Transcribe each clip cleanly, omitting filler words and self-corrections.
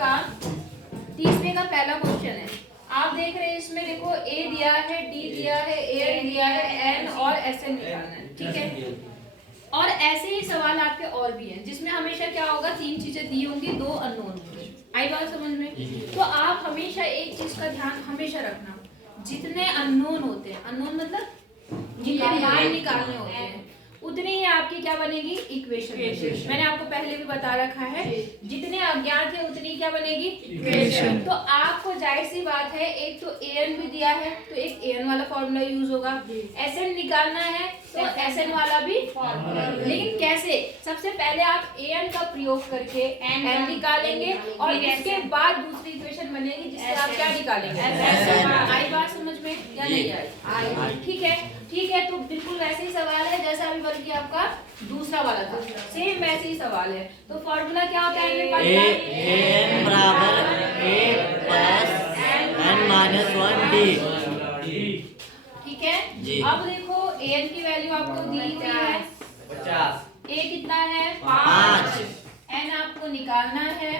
का 30वें का पहला क्वेश्चन है। आप देख रहे हैं इसमें देखो ए दिया है, डी दिया है, एन दिया है, एन और एस एन निकालना है, ठीक है। और ऐसे ही सवाल आपके और भी हैं जिसमें हमेशा क्या होगा, 3 चीजें दी होंगी, 2 अननोन होंगे। आई बात समझ में? तो आप हमेशा एक चीज का ध्यान हमेशा रखना, जितने अननोन होते हैं, अननोन मतलब जिनके मान निकालने होते हैं, उतनी ही आपकी क्या बनेगी, इक्वेशन। मैंने आपको पहले भी बता रखा है, जितने अज्ञात है उतनी क्या बनेगी, इक्वेशन। तो आपको जाहिर सी बात है, एक तो एन भी दिया है तो एक एन वाला फॉर्मूला यूज होगा, एसएन निकालना है तो एसएन वाला भी फॉर्मूला। लेकिन कैसे? सबसे पहले आप एन का प्रयोग करके एन निकालेंगे और इसके बाद दूसरी इक्वेशन बनेगी जिससे आप क्या निकालेंगे, आई बात समझ में या नहीं आई? ठीक है, ठीक है। तो बिल्कुल वैसे ही सवाल है जैसा अभी बल्कि आपका दूसरा वाला था, सेम वैसे ही सवाल है। तो फॉर्मूला क्या होता है, एन बराबर ए प्लस एन माइनस 1 डी। ठीक है जी। अब देखो एन की वैल्यू आपको दी हुई है 50, ए कितना है 5, एन आपको निकालना है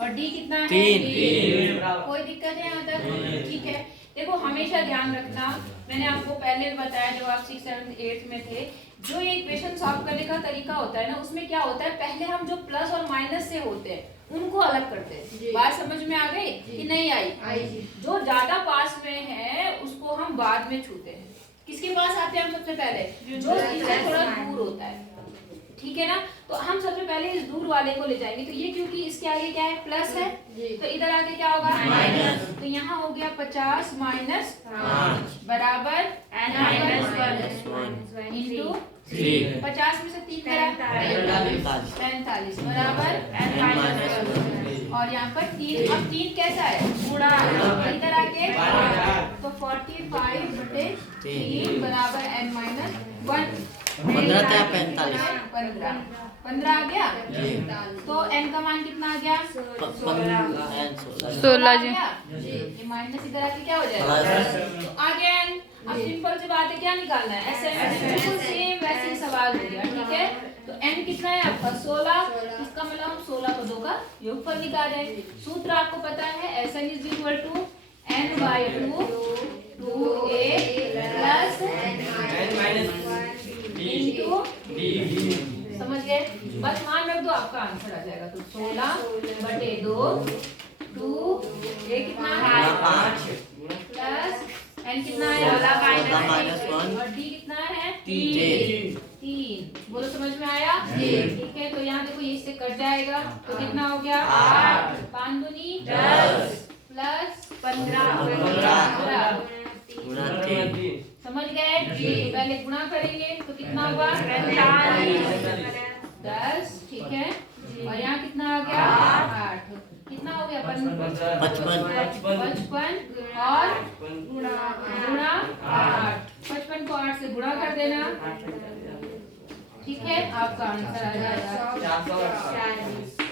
और डी कितना है 3। कोई दिक्कत है यहाँ तक? ठीक है। देखो हमेशा ध्यान रखना, मैंने आपको पहले बताया जब आप 6, 7, 8 में थे, जो ये इक्वेशन सॉल्व करने का तरीका होता है ना, उसमें क्या होता है, पहले हम जो प्लस और माइनस से होते हैं उनको अलग करते हैं। बात समझ में आ गई कि नहीं आई? जो ज्यादा पास में है उसको हम बाद में छूते हैं। किसके पास आते हैं हम सबसे पहले? जो इससे थोड़ा दूर होता है, ठीक है ना। तो हम सबसे पहले इस दूर वाले को ले जाएंगे। तो ये क्योंकि इसके आगे क्या है, प्लस है, तो इधर आगे क्या होगा, माइनस। तो यहाँ हो गया 50 माइनस 5 बराबर इंटू 50 में से 3 45 बराबर और यहाँ पर 3। अब 3 कैसा है, गुणा, इधर आके तो 45/3 बराबर n माइनस 1। 15 आ गया। तो n का मान कितना आ गया, 16 जी। ये माइनस इधर आके क्या हो जाएगा, तो आ गया n। अब सिंपल सी बात है, क्या निकालना है, एसएन। बिल्कुल सेम वैसे ही सवाल हो गया, ठीक है। तो n कितना है आपका 16, इसका मतलब हम 16 पदों का योगफल निकाल रहे हैं। सूत्र आपको पता है, SN is equal to n/2 2a plus n minus into D. समझ गए? बस मान रख दो, आपका आंसर आ जाएगा। तो 16/2 2 ए कितना है 5 प्लस एन कितना है 16 और डी कितना है 3। बोलो समझ में आया? ठीक है। तो यहाँ देखो ये इससे कट जाएगा तो कितना हो गया 8, 5 दूनी 10 प्लस 15 समझ गए? तो पहले गुणा करेंगे तो कितना हुआ 10, ठीक है। और यहाँ कितना आ गया 8, कितना हो गया 55 और गुणा 8। 55 को 8 से गुणा कर देना, ठीक है। आपका आंसर आ जाएगा।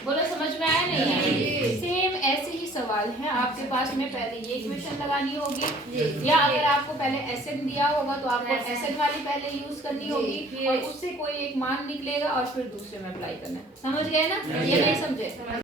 बोलो समझ में आया नहीं? सेम ऐसे ही सवाल है आपके पास में, पहले ये इक्वेशन लगानी होगी या अगर आपको पहले एसएन दिया होगा तो आपको एसएन वाली पहले यूज करनी होगी और उससे कोई एक मान निकलेगा और फिर दूसरे में अप्लाई करना है। समझ गए ना? ये नहीं समझे?